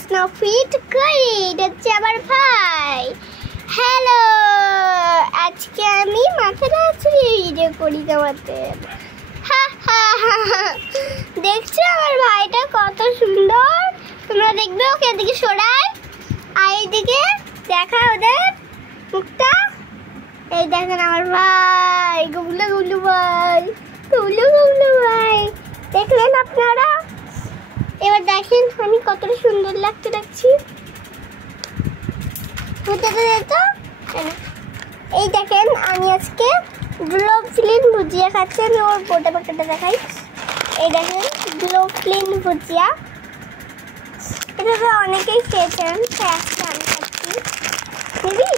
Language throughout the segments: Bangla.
স্নোফিট করি, এটা হচ্ছে আমার ভাই। হ্যালো, আজকে আমি মাথাটা ছুঁয়ে ভিডিও করি তোমাদের। দেখছো আমার ভাইটা কত সুন্দর, তোমরা দেখবে ওকে এদিকে সরাই আর এইদিকে দেখা ওদের মুখটা। এই দেখেন আমার ভাই, গুবলু গুবলু ভাই, গুবলু গুবলু ভাই, দেখলেন আপনারা? এবার দেখেন আমি কতটা সুন্দর লাগতে লাগছি। এই দেখেন আমি আজকে গ্লোবফিলিন ভুজিয়া খাচ্ছি। আমি ওর গোটা পাটাটা দেখাই। এই দেখেন গ্লোবফিলিন ভুজিয়া, এটা তো অনেকেই খেয়েছেন, আজকে আমি খাচ্ছি। বুঝলি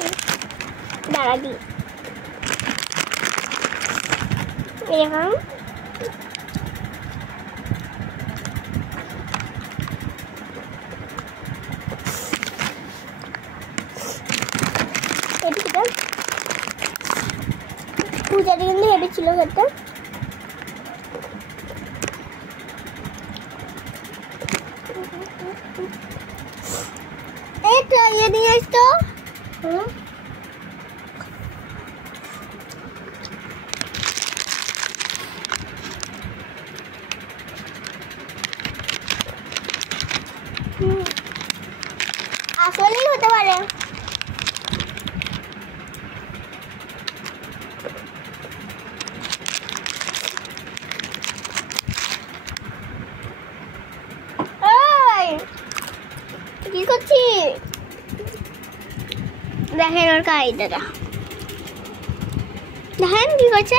দাঁড়া দি এরকম পূজাটি কিন্তু হেভি ছিল খেতে। এই তো ইয়ে নিয়ে আসতো। আসলেই হতে পারে। কি করছি দেখেন ওর কাহিনীটা, দেখেন কি করছে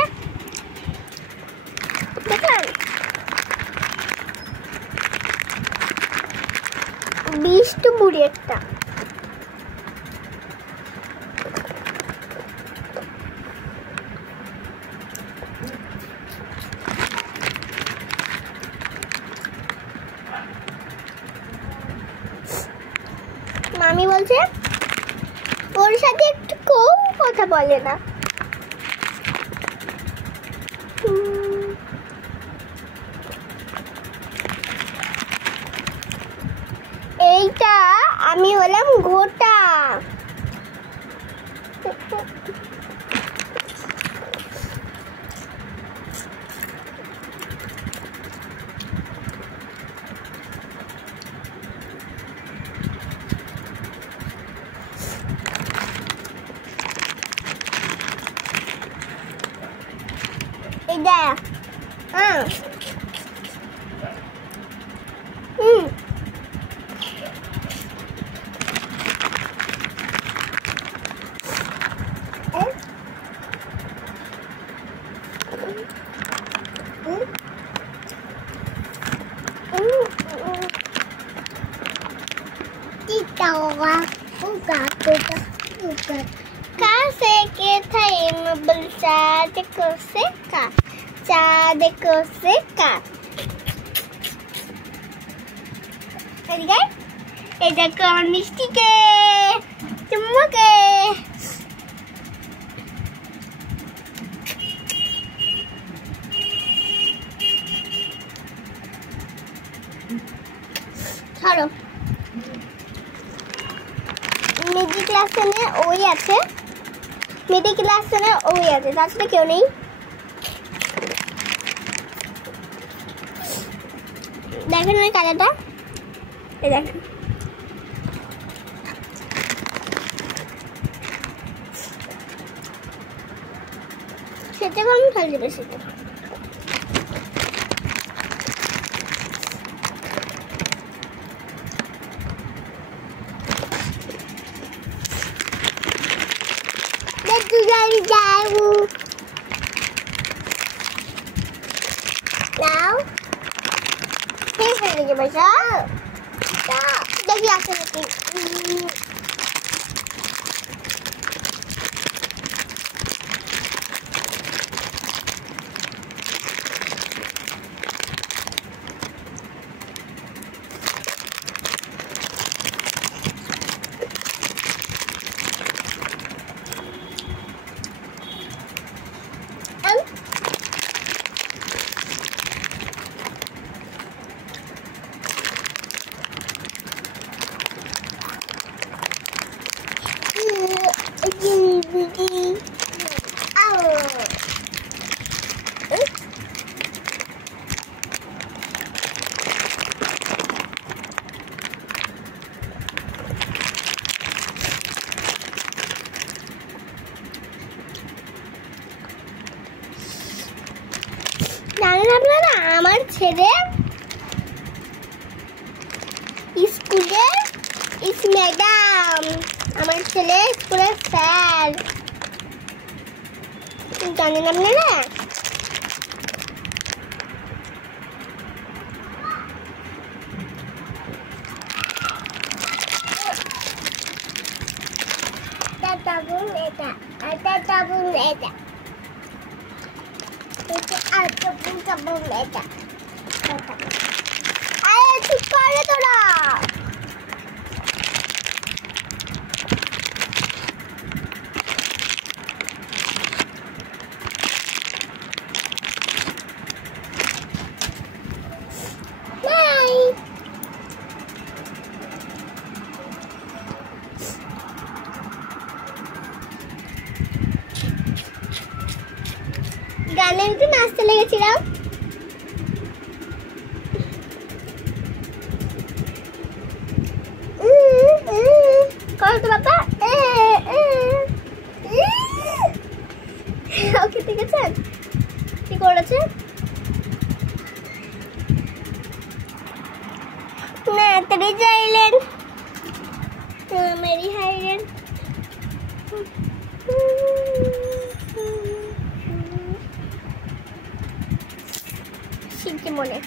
দেখেন। বিষ্ট বুড়ি একটা। মামি বলছে ওর সাথে একটু কেউ কথা বলে না। এইটা আমি হলাম ঘোটা। এইটা এটা আমার মিষ্টিকে চুম্মকে ধরো। মিডি ক্লাসে ওই আছে, মিডি ক্লাসে ওই আছে, তাছাড়া কেউ নেই। দেখেন ওই কালারটা, এই দেখেন সেটা কম ফেল দেবে সেটা। Now, here's the video myself. Lagi aku nanti. ছেড়ে স্কুলে ইস ম্যাডাম, আমার ছেলে স্কুলের স্যার, জানেন আপনারা? আরে চুপ করে তোরা। গানে একটু নাচতে লেগেছিলাম। করো তো বাবা। ওকে ঠিক আছে, কি করেছে না তুমি চাইলেন মেরি হাইলেন। শিখছি মনে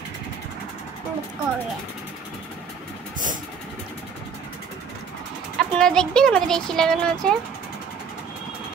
করে। আপনারা দেখবেন আমাদের এসি লাগানো আছে।